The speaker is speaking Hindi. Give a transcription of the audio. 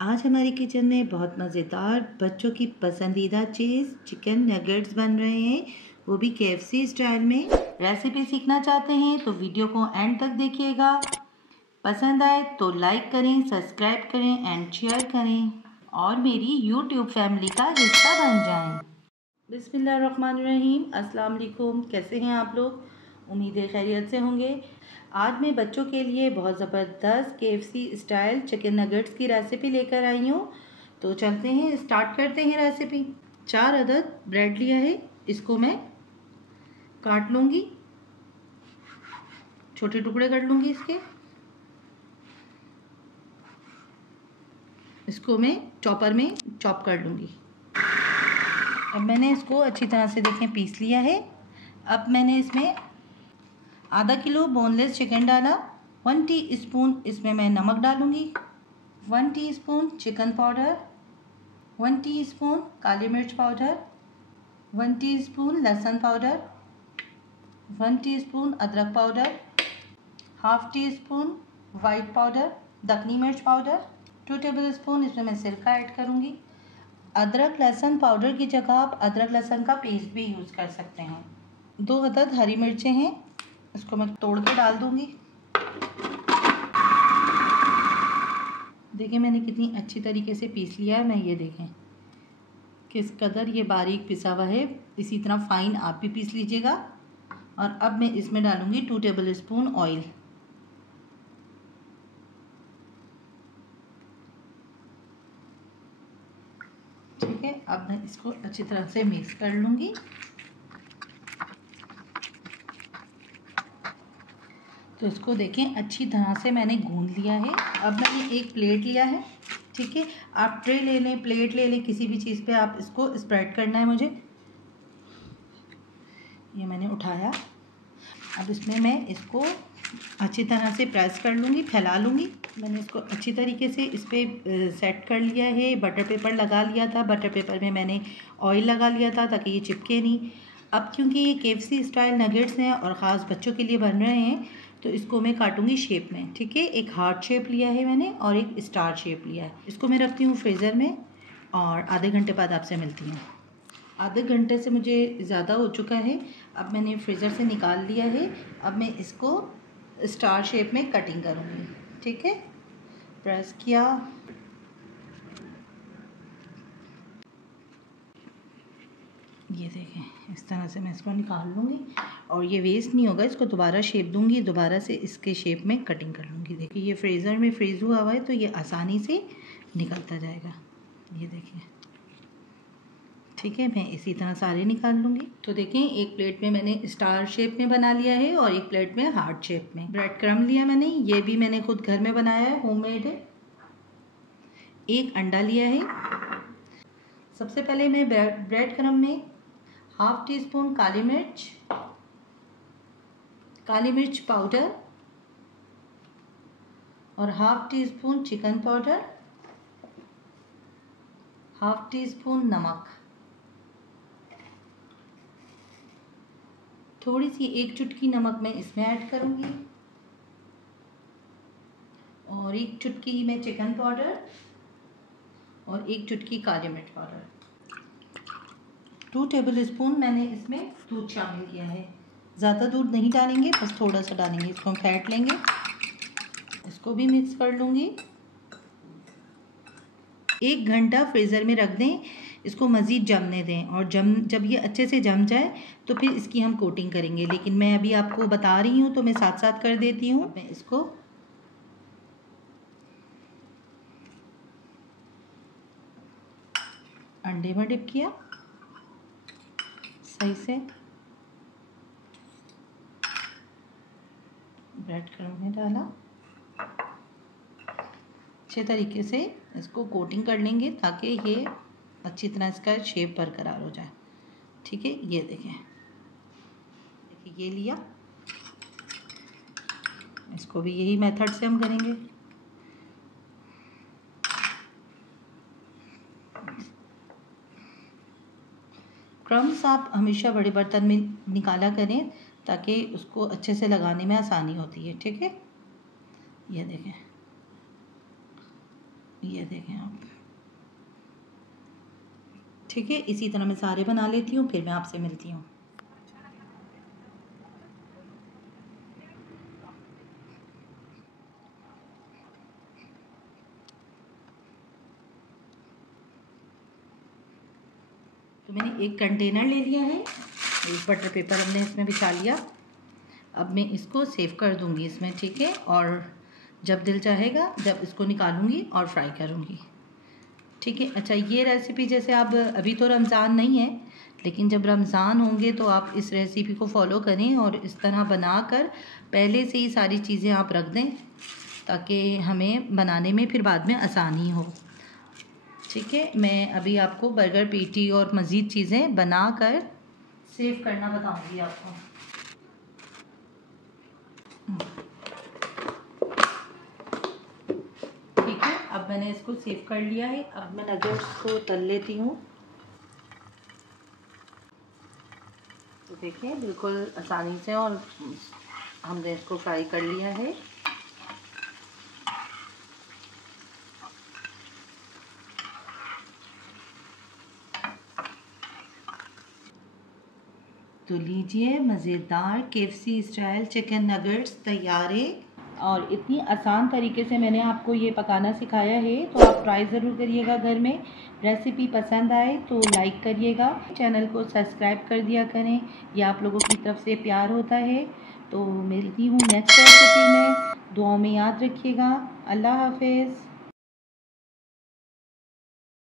आज हमारी किचन में बहुत मज़ेदार बच्चों की पसंदीदा चीज़ चिकन नगेट्स बन रहे हैं, वो भी KFC स्टाइल में। रेसिपी सीखना चाहते हैं तो वीडियो को एंड तक देखिएगा। पसंद आए तो लाइक करें, सब्सक्राइब करें एंड शेयर करें और मेरी YouTube फैमिली का हिस्सा बन जाएं। बिस्मिल्लाहिर्रहमानिर्रहीम। अस्सलाम वालेकुम। कैसे हैं आप लोग? उम्मीद है खैरियत से होंगे। आज मैं बच्चों के लिए बहुत ज़बरदस्त KFC स्टाइल चिकन नगेट्स की रेसिपी लेकर आई हूँ। तो चलते हैं, स्टार्ट करते हैं रेसिपी। 4 अदद ब्रेड लिया है, इसको मैं काट लूँगी, छोटे टुकड़े कर लूँगी इसको मैं चॉपर में चॉप कर लूँगी। अब मैंने इसको अच्छी तरह से देखें पीस लिया है। अब मैंने इसमें आधा किलो बोनलेस चिकन डाला। 1 टीस्पून इसमें मैं नमक डालूँगी, 1 टीस्पून चिकन पाउडर, 1 टीस्पून काली मिर्च पाउडर, 1 टीस्पून लहसुन पाउडर, 1 टीस्पून अदरक powder, half teaspoon white powder दखनी मिर्च पाउडर, 2 टेबलस्पून इसमें मैं सिरका ऐड करूँगी। अदरक लहसुन पाउडर की जगह आप अदरक लहसुन का पेस्ट भी यूज़ कर सकते हैं। 2 अदद हरी मिर्चें हैं, इसको मैं तोड़ के डाल दूँगी। देखिए मैंने कितनी अच्छी तरीके से पीस लिया है। मैं ये देखें किस कदर ये बारीक पिसा हुआ है। इसी तरह फाइन आप भी पीस लीजिएगा। और अब मैं इसमें डालूँगी 2 टेबलस्पून ऑयल। ठीक है, अब मैं इसको अच्छी तरह से मिक्स कर लूँगी। तो इसको देखें अच्छी तरह से मैंने गूंद लिया है। अब मैंने एक प्लेट लिया है, ठीक है, आप ट्रे ले लें, प्लेट ले लें, किसी भी चीज़ पे आप इसको स्प्रेड करना है मुझे। ये मैंने उठाया। अब इसमें मैं इसको अच्छी तरह से प्रेस कर लूँगी, फैला लूँगी। मैंने इसको अच्छी तरीके से इस पर सेट कर लिया है। बटर पेपर लगा लिया था, बटर पेपर में मैंने ऑयल लगा लिया था ताकि ये चिपके नहीं। अब क्योंकि ये KFC स्टाइल नगेट्स हैं और ख़ास बच्चों के लिए बन रहे हैं तो इसको मैं काटूंगी शेप में। ठीक है, एक हार्ट शेप लिया है मैंने और एक स्टार शेप लिया है। इसको मैं रखती हूँ फ्रीज़र में और आधे घंटे बाद आपसे मिलती हूँ। आधे घंटे से मुझे ज़्यादा हो चुका है। अब मैंने फ्रीज़र से निकाल लिया है। अब मैं इसको स्टार शेप में कटिंग करूँगी। ठीक है, प्रेस किया, ये देखें इस तरह से मैं इसको निकाल लूँगी और ये वेस्ट नहीं होगा। इसको दोबारा शेप दूँगी, दोबारा से इसके शेप में कटिंग कर लूँगी। देखिए ये फ्रीज़र में फ्रीज़ हुआ हुआ है तो ये आसानी से निकलता जाएगा। ये देखिए, ठीक है, मैं इसी तरह सारे निकाल लूँगी। तो देखें एक प्लेट में मैंने स्टार शेप में बना लिया है और एक प्लेट में हार्ट शेप में। ब्रेड क्रम्ब लिया मैंने, ये भी मैंने खुद घर में बनाया है, होममेड है। एक अंडा लिया है। सबसे पहले मैं ब्रेड क्रम्ब में हाफ टी स्पून काली मिर्च पाउडर और half tea spoon chicken powder, half tea spoon नमक, थोड़ी सी 1 चुटकी नमक मैं इसमें ऐड करूँगी और 1 चुटकी मैं चिकन पाउडर और 1 चुटकी काली मिर्च पाउडर। 2 टेबलस्पून मैंने इसमें दूध शामिल किया है। ज़्यादा दूध नहीं डालेंगे, बस थोड़ा सा डालेंगे। इसको हम फेंट लेंगे, इसको भी मिक्स कर लूँगी। 1 घंटा फ्रीज़र में रख दें, इसको मज़ीद जमने दें और जब ये अच्छे से जम जाए तो फिर इसकी हम कोटिंग करेंगे। लेकिन मैं अभी आपको बता रही हूँ तो मैं साथ साथ कर देती हूँ। मैं इसको अंडे में डिप किया, सही से ब्रेड क्रम्ब में डाला, अच्छे तरीके से इसको कोटिंग कर लेंगे ताकि ये अच्छी तरह इसका शेप बरकरार हो जाए। ठीक है, ये देखें, ये लिया, इसको भी यही मेथड से हम करेंगे। क्रम्स आप हमेशा बड़े बर्तन में निकाला करें ताकि उसको अच्छे से लगाने में आसानी होती है। ठीक है, ये देखें, ये देखें आप। ठीक है, इसी तरह मैं सारे बना लेती हूँ, फिर मैं आपसे मिलती हूँ। तो मैंने एक कंटेनर ले लिया है, एक बटर पेपर हमने इसमें बिछा लिया। अब मैं इसको सेव कर दूँगी इसमें, ठीक है। और जब दिल चाहेगा जब इसको निकालूँगी और फ्राई करूँगी, ठीक है। अच्छा, ये रेसिपी जैसे आप, अभी तो रमज़ान नहीं है, लेकिन जब रमज़ान होंगे तो आप इस रेसिपी को फॉलो करें और इस तरह बनाकर पहले से ही सारी चीज़ें आप रख दें, ताकि हमें बनाने में फिर बाद में आसानी हो, ठीक है। मैं अभी आपको बर्गर पेटी और मज़ीद चीज़ें बनाकर सेव करना बताऊंगी आपको। ठीक है, अब मैंने इसको सेव कर लिया है। अब मैं नगेट्स को तल लेती हूँ। तो देखिए बिल्कुल आसानी से, और हमने इसको फ्राई कर लिया है। तो लीजिए, मज़ेदार KFC स्टाइल चिकन नगेट्स तैयार है। और इतनी आसान तरीके से मैंने आपको ये पकाना सिखाया है, तो आप ट्राई ज़रूर करिएगा घर में। रेसिपी पसंद आए तो लाइक करिएगा, चैनल को सब्सक्राइब कर दिया करें, ये आप लोगों की तरफ से प्यार होता है। तो मिलती हूँ नेक्स्ट रेसिपी में, दुआओं में याद रखिएगा। अल्लाह हाफिज़।